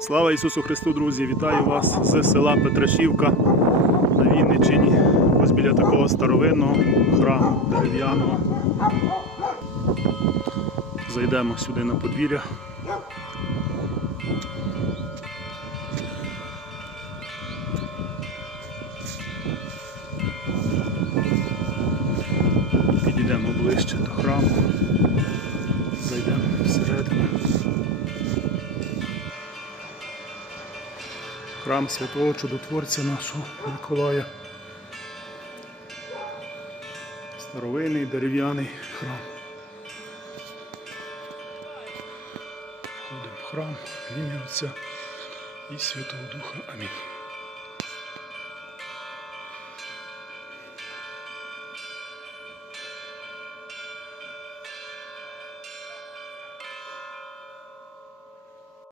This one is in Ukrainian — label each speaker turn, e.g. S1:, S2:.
S1: Слава Ісусу Христу, друзі! Вітаю вас з села Петрашівка на Вінниччині. Ось біля такого старовинного храму дерев'яного. Зайдемо сюди на подвір'я. Підійдемо ближче до храму. Зайдемо Храм святого чудотворця нашого Миколая. Старовинний дерев'яний храм. Ходимо в храм ім'я Отця і Святого Духа. Амінь.